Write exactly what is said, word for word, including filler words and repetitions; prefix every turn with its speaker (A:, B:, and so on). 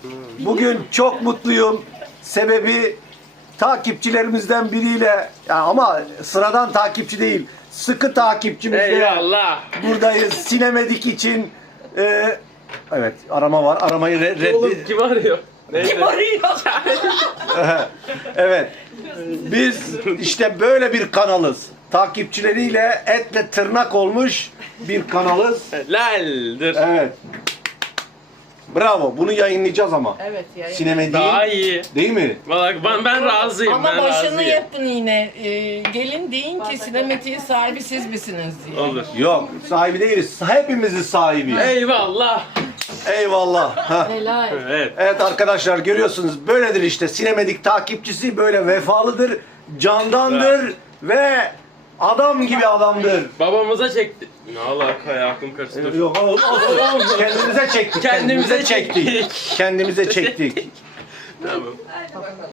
A: Bugün çok mutluyum. Sebebi takipçilerimizden biriyle, ya ama sıradan takipçi değil, sıkı takipçimizle
B: Eyvallah.
A: buradayız. Sinemedik için. Ee, evet, arama var. Aramayı re- reddi.
B: Oğlum kim arıyor? Neyse.
A: Evet. Biz işte böyle bir kanalız. Takipçileriyle etle tırnak olmuş bir kanalız.
B: Helaldir.
A: Evet. Bravo. Bunu yayınlayacağız ama.
C: Evet ya.
A: Sinemediğin
B: Daha iyi.
A: değil mi?
B: Vallahi ben ben razıyım.
C: Ama
B: ben
C: başını
B: razıyım.
C: yapın yine. Ee, gelin deyin ki sinematiğin sahibi siz misiniz diye.
B: Olur.
A: Yok. Sahibi değiliz. Hepimizin sahibi.
B: Eyvallah.
A: Eyvallah. Ha.
C: Helal.
B: Evet.
A: Evet arkadaşlar, görüyorsunuz böyledir işte. Sinemedik takipçisi böyle vefalıdır, candandır ve adam gibi adamdır.
B: Babamıza çekti. Ne alaka ya, aklım karıştı. Dur.
A: Yok olsun. Kendimize çektik.
B: Kendimize
A: çektik.
B: çektik.
A: Kendimize çektik.
B: Tamam.